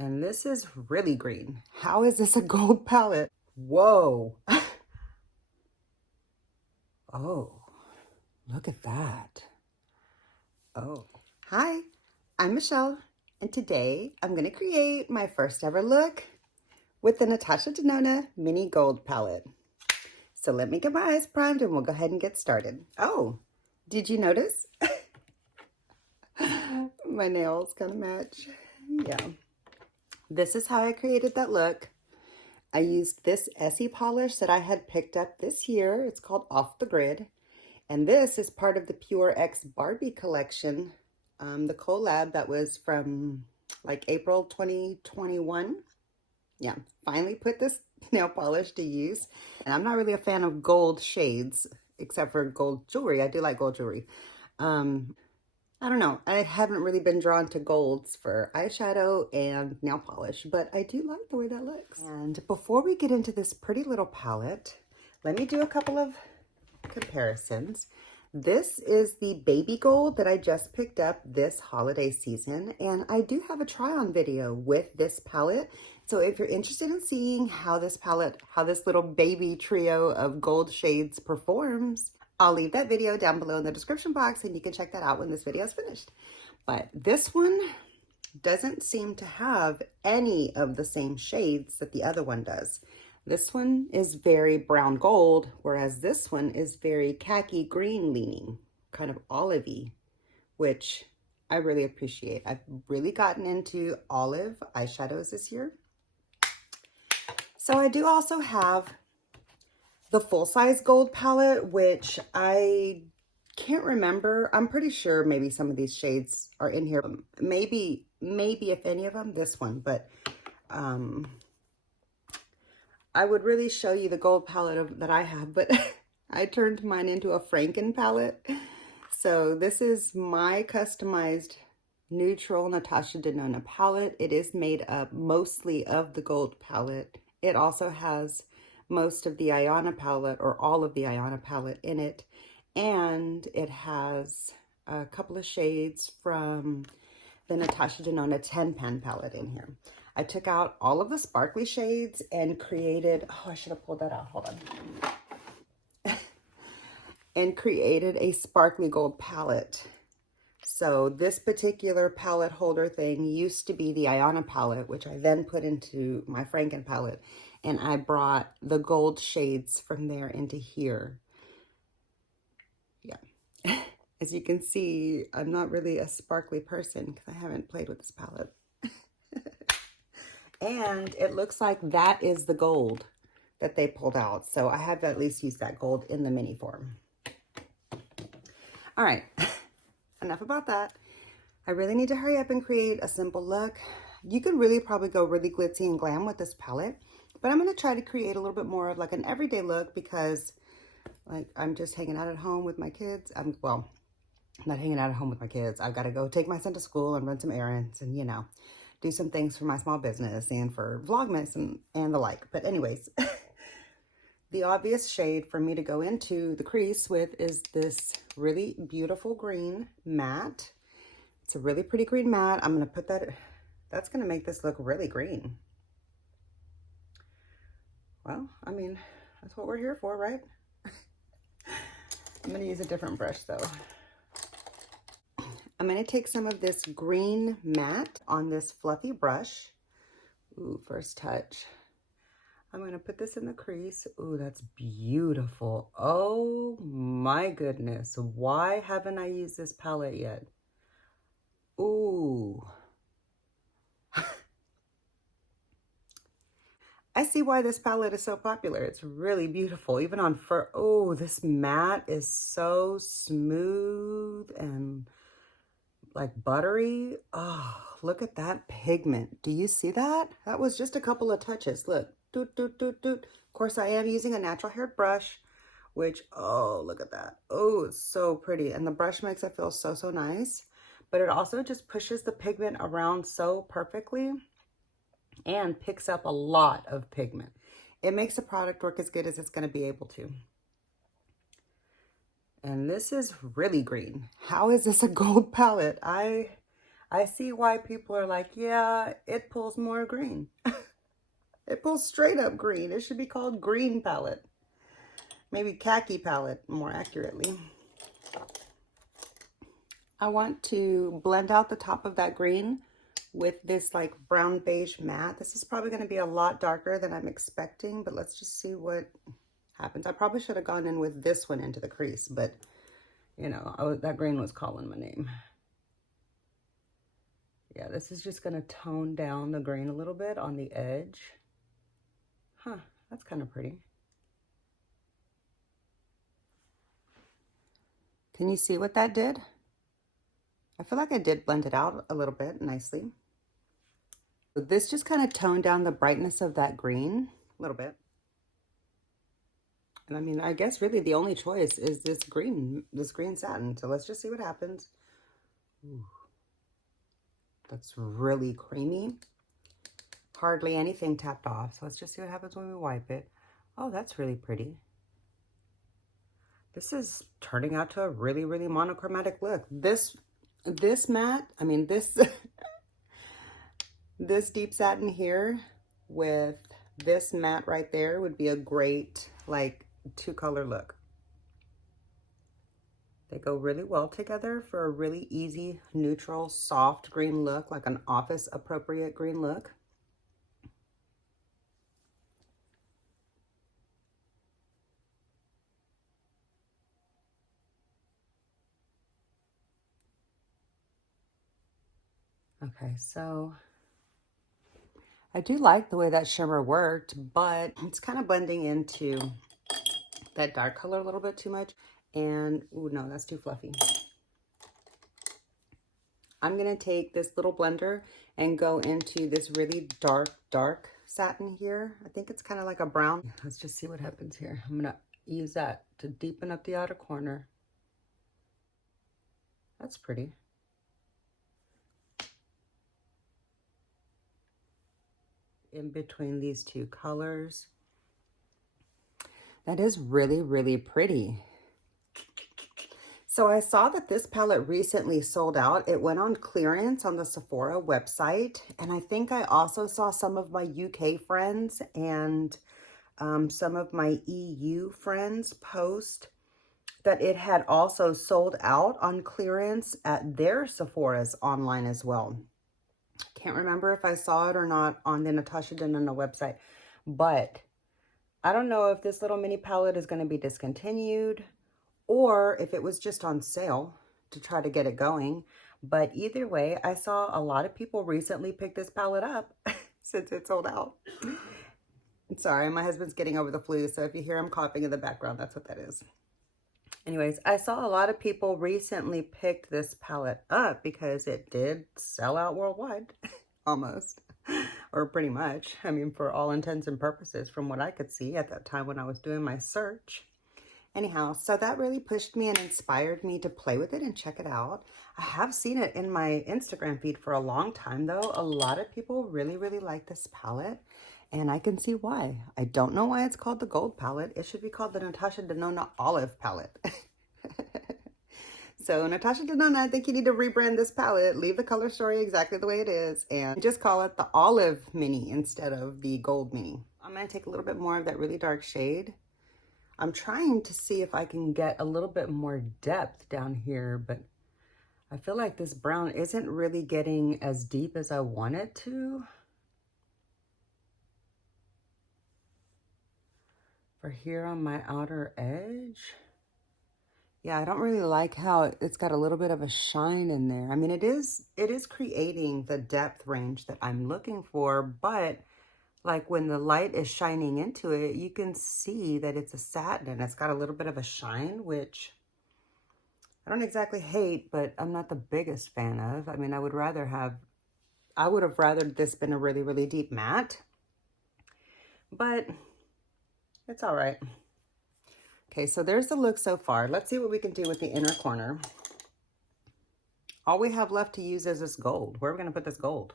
And this is really green. How is this a gold palette? Whoa. Oh, look at that. Oh. Hi, I'm Michelle, and today I'm going to create my first ever look with the Natasha Denona Mini Gold Palette. So let me get my eyes primed and we'll go ahead and get started. Oh, did you notice? My nails kind of match. Yeah. This is how I created that look. I used this Essie polish that I had picked up this year. It's called Off the Grid. And this is part of the Pure X Barbie collection, the collab that was from like April 2021. Yeah, finally put this nail polish to use. And I'm not really a fan of gold shades, except for gold jewelry. I do like gold jewelry. I don't know. I haven't really been drawn to golds for eyeshadow and nail polish, but I do like the way that looks. And before we get into this pretty little palette, let me do a couple of comparisons. This is the baby gold that I just picked up this holiday season, and I do have a try-on video with this palette. So if you're interested in seeing how this palette, how this little baby trio of gold shades performs, I'll leave that video down below in the description box and you can check that out when this video is finished. But this one doesn't seem to have any of the same shades that the other one does. This one is very brown gold, whereas this one is very khaki green leaning, kind of olivey, which I really appreciate. I've really gotten into olive eyeshadows this year. So I do also have the full-size gold palette, which I can't remember. I'm pretty sure maybe some of these shades are in here. Maybe if any of them, this one. But I would really show you the gold palette that I have, but I turned mine into a Franken palette. So this is my customized neutral Natasha Denona palette. It is made up mostly of the gold palette. It also has most of the Ayana palette, or all of the Ayana palette in it. And it has a couple of shades from the Natasha Denona 10 pan palette in here. I took out all of the sparkly shades and created, oh, I should have pulled that out, hold on. And created a sparkly gold palette. So this particular palette holder thing used to be the Ayana palette, which I then put into my Franken palette. And I brought the gold shades from there into here. Yeah. As you can see, I'm not really a sparkly person because I haven't played with this palette. And it looks like that is the gold that they pulled out. So I have at least used that gold in the mini form. All right, enough about that. I really need to hurry up and create a simple look. You could really probably go really glitzy and glam with this palette, but I'm going to try to create a little bit more of like an everyday look because like I'm just hanging out at home with my kids. Well, I'm not hanging out at home with my kids. I've got to go take my son to school and run some errands and, you know, do some things for my small business and for vlogmas and the like. But anyways, the obvious shade for me to go into the crease with is this really beautiful green matte. It's a really pretty green matte. I'm going to put that, that's going to make this look really green. Well, I mean, that's what we're here for, right? I'm going to use a different brush though. I'm going to take some of this green matte on this fluffy brush. Ooh, first touch. I'm going to put this in the crease. Ooh, that's beautiful. Oh my goodness. Why haven't I used this palette yet? Ooh. I see why this palette is so popular. It's really beautiful, even on fur. Oh, this matte is so smooth and like buttery. Oh, look at that pigment. Do you see that? That was just a couple of touches. Look, doot, doot, doot, doot. Of course, I am using a natural haired brush, which, oh, look at that. Oh, it's so pretty. And the brush makes it feel so, so nice. But it also just pushes the pigment around so perfectly and picks up a lot of pigment. It makes the product work as good as it's going to be able to. And this is really green. How is this a gold palette? I I see why people are like, yeah, it pulls more green. It pulls straight up green. It should be called green palette. Maybe khaki palette, more accurately. I want to blend out the top of that green with this like brown beige matte. This is probably going to be a lot darker than I'm expecting, but let's just see what happens. I probably should have gone in with this one into the crease, but you know, that green was calling my name. Yeah, this is just going to tone down the green a little bit on the edge. Huh, that's kind of pretty. Can you see what that did? I feel like I did blend it out a little bit nicely. So this just kind of toned down the brightness of that green a little bit. And I mean, I guess really the only choice is this green satin. So let's just see what happens. Ooh, that's really creamy. Hardly anything tapped off. So let's just see what happens when we wipe it. Oh, that's really pretty. This is turning out to a really, really monochromatic look. This matte, I mean, this deep satin here with this matte right there would be a great, like, two-color look. They go really well together for a really easy, neutral, soft green look, like an office-appropriate green look. Okay, so I do like the way that shimmer worked, but it's kind of blending into that dark color a little bit too much. And, ooh, no, that's too fluffy. I'm going to take this little blender and go into this really dark satin here. I think it's kind of like a brown. Let's just see what happens here. I'm going to use that to deepen up the outer corner. That's pretty. In between these two colors. That is really, really pretty. So I saw that this palette recently sold out. It went on clearance on the Sephora website. And I think I also saw some of my UK friends and some of my EU friends post that it had also sold out on clearance at their Sephora's online as well. Can't remember if I saw it or not on the Natasha Denona website, but I don't know if this little mini palette is going to be discontinued or if it was just on sale to try to get it going. But either way, I saw a lot of people recently pick this palette up since it sold out. Sorry, my husband's getting over the flu, so if you hear him coughing in the background, that's what that is. Anyways, I saw a lot of people recently pick this palette up because it did sell out worldwide, almost, or pretty much. I mean, for all intents and purposes, from what I could see at that time when I was doing my search. Anyhow, so that really pushed me and inspired me to play with it and check it out. I have seen it in my Instagram feed for a long time, though. A lot of people really, really like this palette. And I can see why. I don't know why it's called the gold palette. It should be called the Natasha Denona olive palette. So Natasha Denona, I think you need to rebrand this palette. Leave the color story exactly the way it is. And just call it the olive mini instead of the gold mini. I'm going to take a little bit more of that really dark shade. I'm trying to see if I can get a little bit more depth down here. But I feel like this brown isn't really getting as deep as I want it to. For here on my outer edge. Yeah, I don't really like how it's got a little bit of a shine in there. I mean, it is creating the depth range that I'm looking for, but like when the light is shining into it, you can see that it's a satin and it's got a little bit of a shine, which I don't exactly hate, but I'm not the biggest fan of. I mean, I would have rather this been a really, really deep matte, but it's all right. Okay, so there's the look so far. Let's see what we can do with the inner corner. All we have left to use is this gold. Where are we going to put this gold?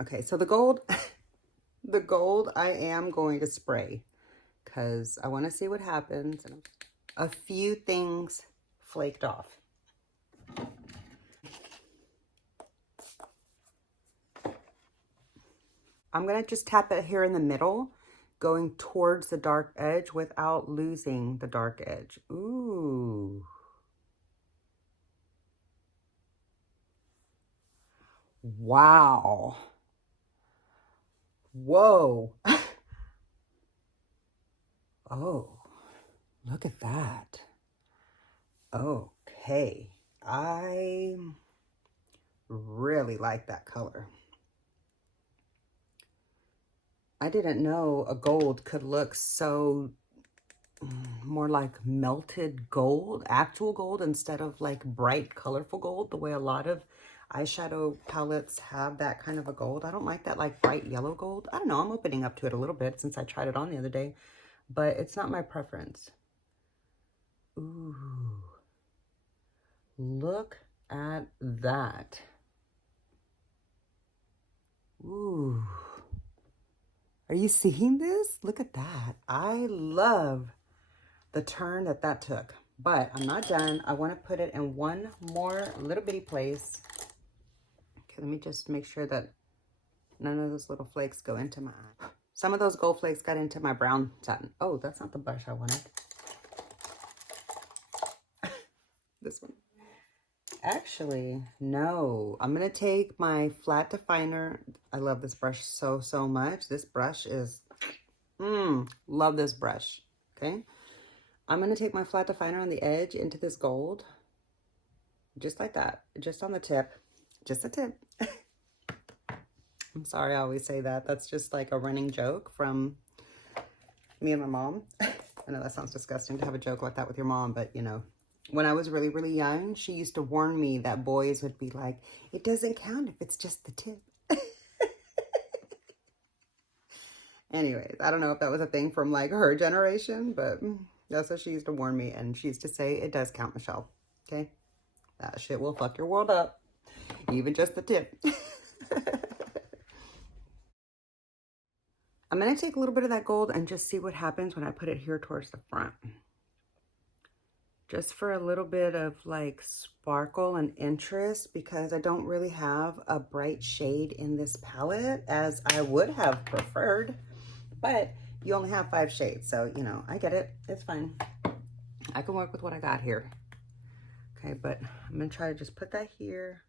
Okay, so the gold, the gold I am going to spray because I want to see what happens. A few things flaked off. I'm going to just tap it here in the middle, going towards the dark edge without losing the dark edge. Ooh. Wow. Whoa. Oh, look at that. Okay. I really like that color. I didn't know a gold could look so more like melted gold, actual gold, instead of like bright, colorful gold, the way a lot of eyeshadow palettes have that kind of a gold. I don't like that like bright yellow gold. I don't know. I'm opening up to it a little bit since I tried it on the other day, but it's not my preference. Ooh, look at that. Ooh. Are you seeing this? Look at that. I love the turn that that took, but I'm not done. I want to put it in one more little bitty place. Okay, let me just make sure that none of those little flakes go into my eye. Some of those gold flakes got into my brown satin. Oh, that's not the brush I wanted. This one. Actually, no. I'm going to take my flat definer. I love this brush so, so much. This brush is, love this brush. Okay. I'm going to take my flat definer on the edge into this gold. Just like that. Just on the tip. Just the tip. I'm sorry I always say that. That's just like a running joke from me and my mom. I know that sounds disgusting to have a joke like that with your mom, but you know, when I was really, really young, she used to warn me that boys would be like, it doesn't count if it's just the tip. Anyways, I don't know if that was a thing from like her generation, but that's what she used to warn me. And she used to say, it does count, Michelle. Okay? That shit will fuck your world up. Even just the tip. I'm going to take a little bit of that gold and just see what happens when I put it here towards the front. Just for a little bit of like sparkle and interest, because I don't really have a bright shade in this palette as I would have preferred. But you only have 5 shades, so, you know, I get it. It's fine. I can work with what I got here. Okay, but I'm going to try to just put that here.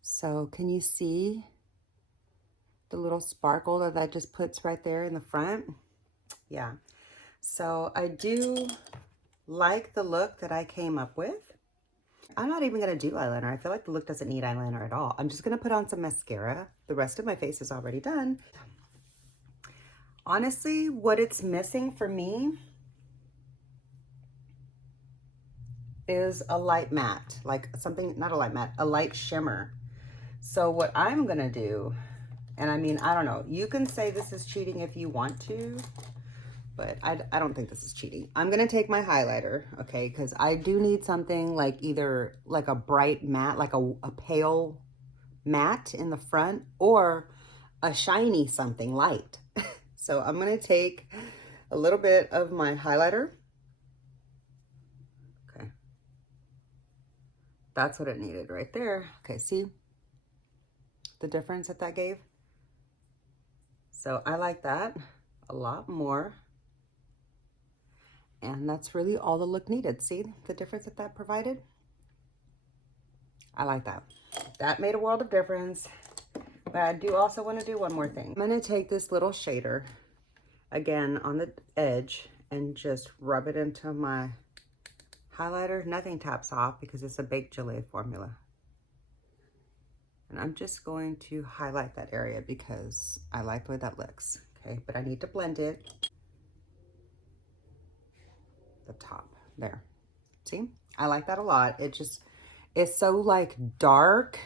So can you see the little sparkle that that just puts right there in the front? Yeah. So I do like the look that I came up with. I'm not even going to do eyeliner. I feel like the look doesn't need eyeliner at all. I'm just going to put on some mascara. The rest of my face is already done. Honestly, what it's missing for me is a light matte, like something, not a light matte, a light shimmer. So what I'm going to do, and I mean, I don't know, you can say this is cheating if you want to, but I don't think this is cheating. I'm going to take my highlighter, okay, because I do need something like either like a bright matte, like a pale matte in the front, or a shiny something light. So I'm going to take a little bit of my highlighter. Okay. That's what it needed right there. Okay, see the difference that that gave? So I like that a lot more. And that's really all the look needed. See the difference that that provided? I like that. That made a world of difference. But I do also want to do one more thing. I'm going to take this little shader, again, on the edge, and just rub it into my highlighter. Nothing taps off because it's a baked gelée formula. And I'm just going to highlight that area because I like the way that looks. Okay, but I need to blend it. The top there. See, I like that a lot. It just, it's so like dark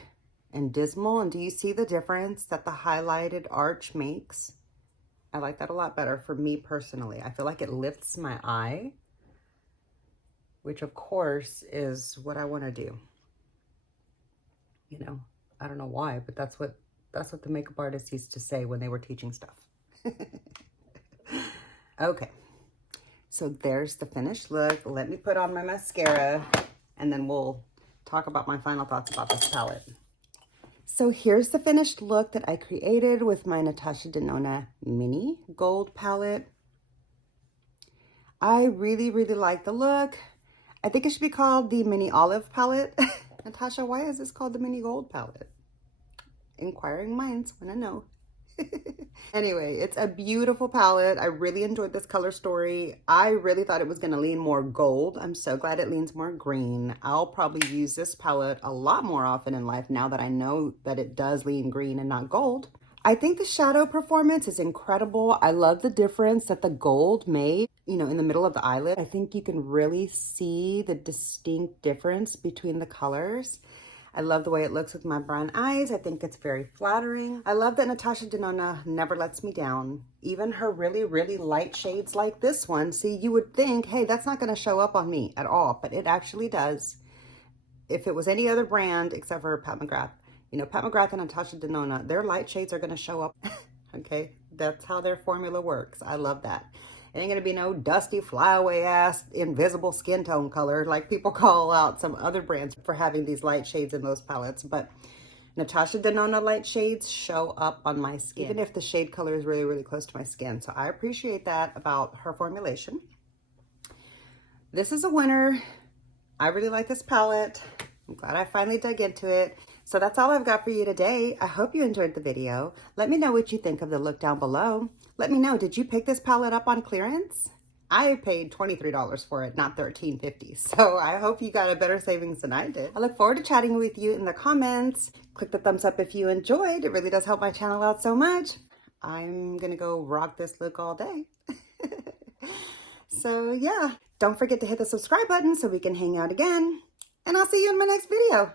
and dismal. And do you see the difference that the highlighted arch makes? I like that a lot better for me personally. I feel like it lifts my eye, which of course is what I want to do. You know, I don't know why, but that's what the makeup artists used to say when they were teaching stuff. Okay. So there's the finished look. Let me put on my mascara and then we'll talk about my final thoughts about this palette. So here's the finished look that I created with my Natasha Denona mini gold palette. I really, really like the look. I think it should be called the mini olive palette. Natasha, why is this called the mini gold palette? Inquiring minds want to know. Anyway, it's a beautiful palette. I really enjoyed this color story. I really thought it was going to lean more gold. I'm so glad it leans more green. I'll probably use this palette a lot more often in life now that I know that it does lean green and not gold. I think the shadow performance is incredible. I love the difference that the gold made, you know, in the middle of the eyelid. I think you can really see the distinct difference between the colors. I love the way it looks with my brown eyes. I think it's very flattering. I love that Natasha Denona never lets me down. Even her really, really light shades like this one. See, you would think, hey, that's not going to show up on me at all, but it actually does. If it was any other brand except for Pat McGrath, you know, Pat McGrath and Natasha Denona, their light shades are going to show up. Okay, that's how their formula works. I love that. It ain't gonna be no dusty, flyaway ass, invisible skin tone color like people call out some other brands for having these light shades in those palettes. But Natasha Denona light shades show up on my skin, even if the shade color is really, really close to my skin. So I appreciate that about her formulation. This is a winner. I really like this palette. I'm glad I finally dug into it. So that's all I've got for you today. I hope you enjoyed the video. Let me know what you think of the look down below. Let me know, did you pick this palette up on clearance? I paid $23 for it, not $13.50. So I hope you got a better savings than I did. I look forward to chatting with you in the comments. Click the thumbs up if you enjoyed. It really does help my channel out so much. I'm gonna go rock this look all day. So yeah, don't forget to hit the subscribe button so we can hang out again. And I'll see you in my next video.